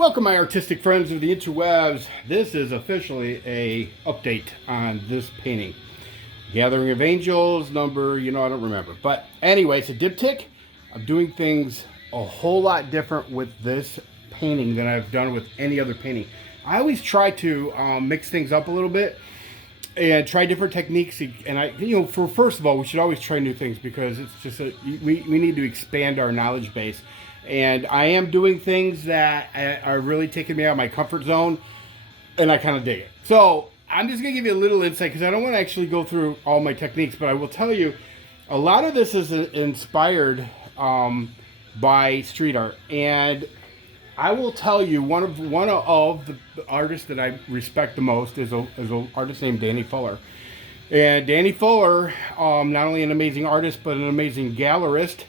Welcome, my artistic friends of the interwebs. This is officially a update on this painting. Gathering of Angels, number, I don't remember. But anyway, it's a diptych. I'm doing things a whole lot different with this painting than I've done with any other painting. I always try to mix things up a little bit and try different techniques. And first of all, we should always try new things because it's just we need to expand our knowledge base. And I am doing things that are really taking me out of my comfort zone, and I kind of dig it. So I'm just going to give you a little insight because I don't want to actually go through all my techniques, but I will tell you a lot of this is inspired by street art. And I will tell you one of the artists that I respect the most is an artist named Danny Fuller. And Danny Fuller, not only an amazing artist, but an amazing gallerist.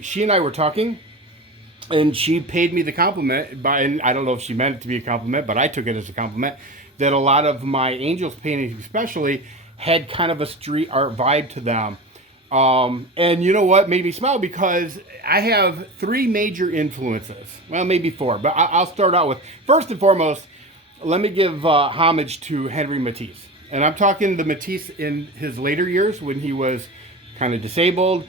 She and I were talking, and she paid me the compliment, and I don't know if she meant it to be a compliment, but I took it as a compliment, that a lot of my Angels paintings especially had kind of a street art vibe to them. And you know what made me smile? Because I have three major influences. Well, maybe four, but I'll start out with, first and foremost, let me give homage to Henri Matisse. And I'm talking the Matisse in his later years when he was kind of disabled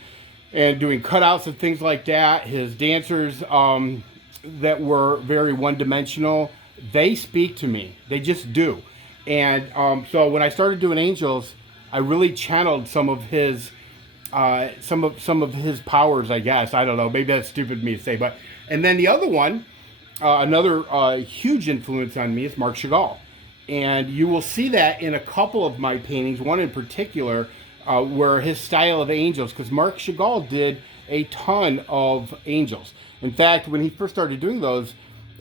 and doing cutouts and things like that. His dancers that were very one-dimensional, they speak to me. They just do. And so when I started doing Angels, I really channeled some of his powers, I guess. I don't know. Maybe that's stupid of me to say. But and then the other one, another huge influence on me is Marc Chagall. And you will see that in a couple of my paintings, one in particular, where his style of angels, because Marc Chagall did a ton of angels. In fact, when he first started doing those,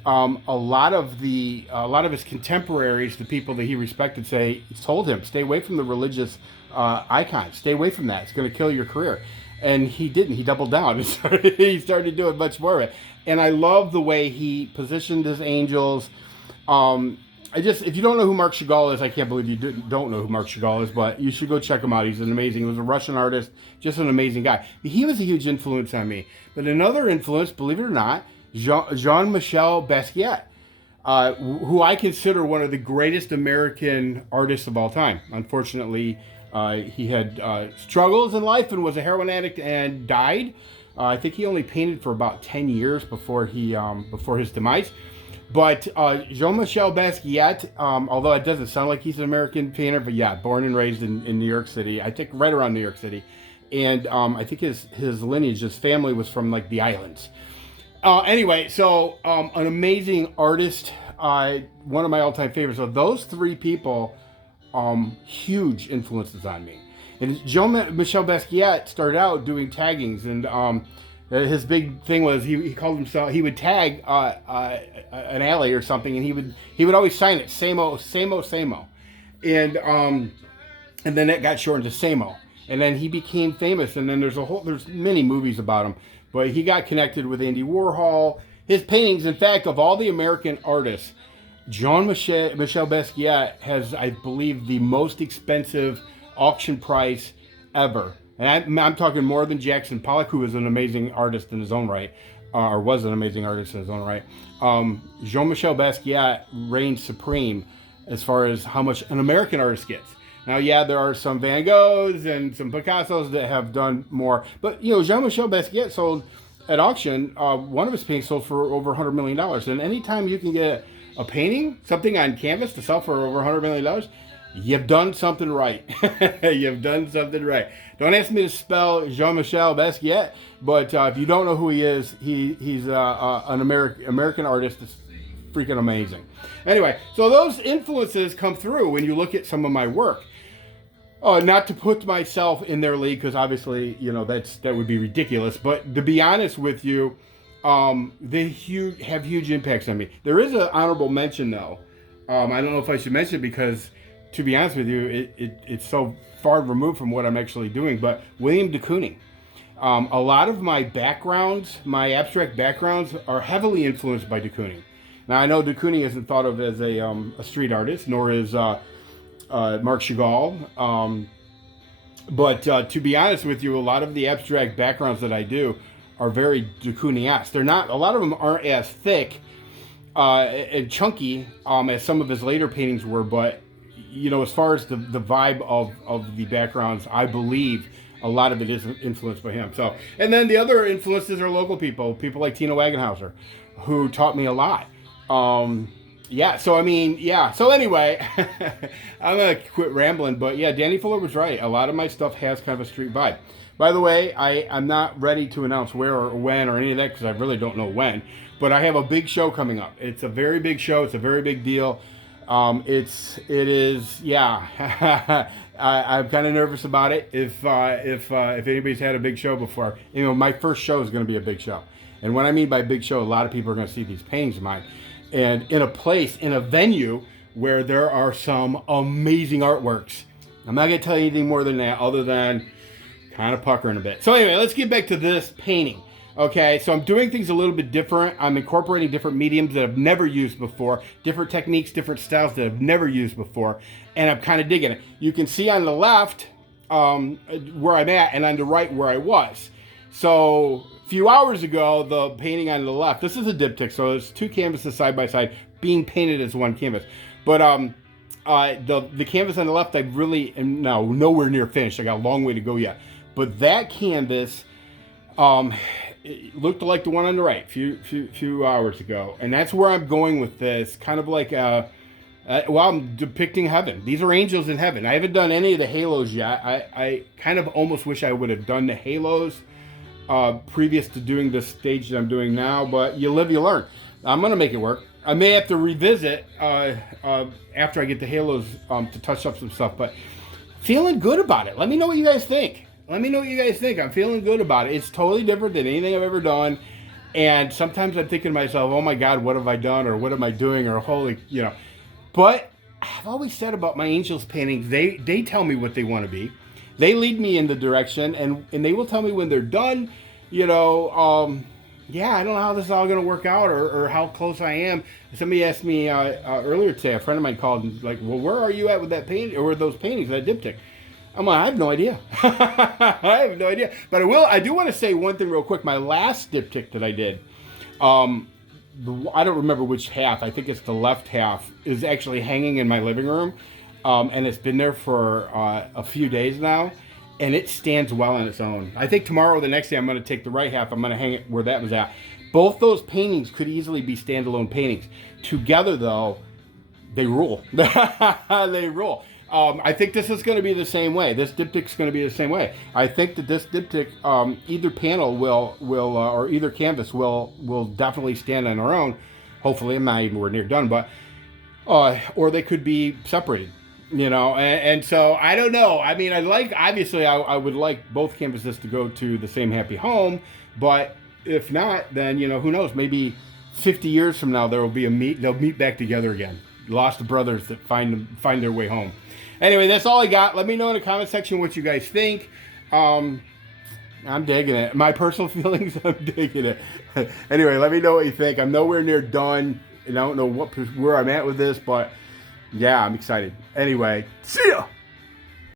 a lot of his contemporaries, the people that he respected, told him, stay away from the religious icons, stay away from that. It's going to kill your career. And he didn't. He doubled down. He started doing much more of it. And I love the way he positioned his angels. If you don't know who Marc Chagall is, I can't believe you don't know who Marc Chagall is, but you should go check him out. He's he was a Russian artist, just an amazing guy. He was a huge influence on me. But another influence, believe it or not, Jean-Michel Basquiat, who I consider one of the greatest American artists of all time. Unfortunately, he had struggles in life and was a heroin addict and died. I think he only painted for about 10 years before his demise. But Jean-Michel Basquiat, although it doesn't sound like he's an American painter, but yeah, born and raised in New York City. I think right around New York City. And I think his lineage, his family was from like the islands. Anyway, so an amazing artist, one of my all-time favorites. So those three people, huge influences on me. And Jean-Michel Basquiat started out doing taggings, and his big thing was he called himself. He would tag an alley or something, and he would always sign it Samo, Samo, Samo, and then it got shortened to Samo, and then he became famous. And then there's many movies about him, but he got connected with Andy Warhol. His paintings, in fact, of all the American artists, Jean-Michel Basquiat has, I believe, the most expensive auction price ever. And I'm talking more than Jackson Pollock, who is an amazing artist in his own right, or was an amazing artist in his own right. Jean-Michel Basquiat reigns supreme as far as how much an American artist gets. Now, yeah, there are some Van Goghs and some Picassos that have done more. But, Jean-Michel Basquiat sold at auction, one of his paintings sold for over $100 million. And anytime you can get a painting, something on canvas to sell for over $100 million, you've done something right. You've done something right. Don't ask me to spell Jean-Michel Basquiat, but if you don't know who he is, he's an American artist that's freaking amazing. Anyway, so those influences come through when you look at some of my work. Not to put myself in their league, because obviously, that would be ridiculous. But to be honest with you, they have huge impacts on me. There is an honorable mention, though. I don't know if I should mention it because, to be honest with you, it's so far removed from what I'm actually doing. But William de Kooning. A lot of my backgrounds, my abstract backgrounds, are heavily influenced by de Kooning. Now, I know de Kooning isn't thought of as a street artist, nor is Marc Chagall. But to be honest with you, a lot of the abstract backgrounds that I do are very de Kooning-esque. A lot of them aren't as thick and chunky as some of his later paintings were, but as far as the vibe of the backgrounds, I believe a lot of it is influenced by him. So, and then the other influences are local people like Tina Wagenhauser, who taught me a lot. Yeah, so I mean, yeah. So anyway, I'm gonna quit rambling, but yeah, Danny Fuller was right. A lot of my stuff has kind of a street vibe. By the way, I'm not ready to announce where or when or any of that because I really don't know when. But I have a big show coming up. It's a very big show. It's a very big deal. It is, yeah. I'm kind of nervous about it. If anybody's had a big show before, my first show is going to be a big show. And what I mean by big show, a lot of people are going to see these paintings of mine, and in a venue where there are some amazing artworks. I'm not going to tell you anything more than that, other than kind of puckering a bit. So anyway, let's get back to this painting. Okay, so I'm doing things a little bit different. I'm incorporating different mediums that I've never used before, different techniques, different styles that I've never used before, and I'm kind of digging it. You can see on the left where I'm at, and on the right where I was. So a few hours ago, the painting on the left, this is a diptych, so it's two canvases side by side being painted as one canvas. But the canvas on the left, I really am now nowhere near finished. I got a long way to go yet. But that canvas, it looked like the one on the right few hours ago, and that's where I'm going with this. Kind of like I'm depicting heaven. These are angels in heaven. I haven't done any of the halos yet. I kind of almost wish I would have done the halos previous to doing the stage that I'm doing now, but you live, you learn. I'm gonna make it work. I may have to revisit after I get the halos to touch up some stuff, but feeling good about it. Let me know what you guys think. I'm feeling good about it. It's totally different than anything I've ever done. And sometimes I'm thinking to myself, oh my God, what have I done? Or what am I doing? Or holy, But I've always said about my angels paintings, they tell me what they want to be. They lead me in the direction, and they will tell me when they're done. Yeah, I don't know how this is all going to work out or how close I am. Somebody asked me earlier today, a friend of mine called and like, well, where are you at with that paint or with those paintings, that diptych? I'm like, I have no idea. I have no idea. But I do want to say one thing real quick. My last diptych that I did, I don't remember which half. I think it's the left half, is actually hanging in my living room. And it's been there for a few days now. And it stands well on its own. I think tomorrow or the next day I'm going to take the right half. I'm going to hang it where that was at. Both those paintings could easily be standalone paintings. Together, though, they rule. They rule. I think this is going to be the same way. This diptych's going to be the same way. I think that this diptych, either panel will or either canvas will definitely stand on their own. Hopefully, I'm not even near done, but or they could be separated. And so I don't know. I mean, obviously I would like both canvases to go to the same happy home, but if not, then who knows? Maybe 50 years from now they'll meet back together again. Lost brothers that find their way home. Anyway, that's all I got. Let me know in the comment section what you guys think. I'm digging it. My personal feelings, I'm digging it. Anyway, let me know what you think. I'm nowhere near done. And I don't know where I'm at with this, but yeah, I'm excited. Anyway, see ya!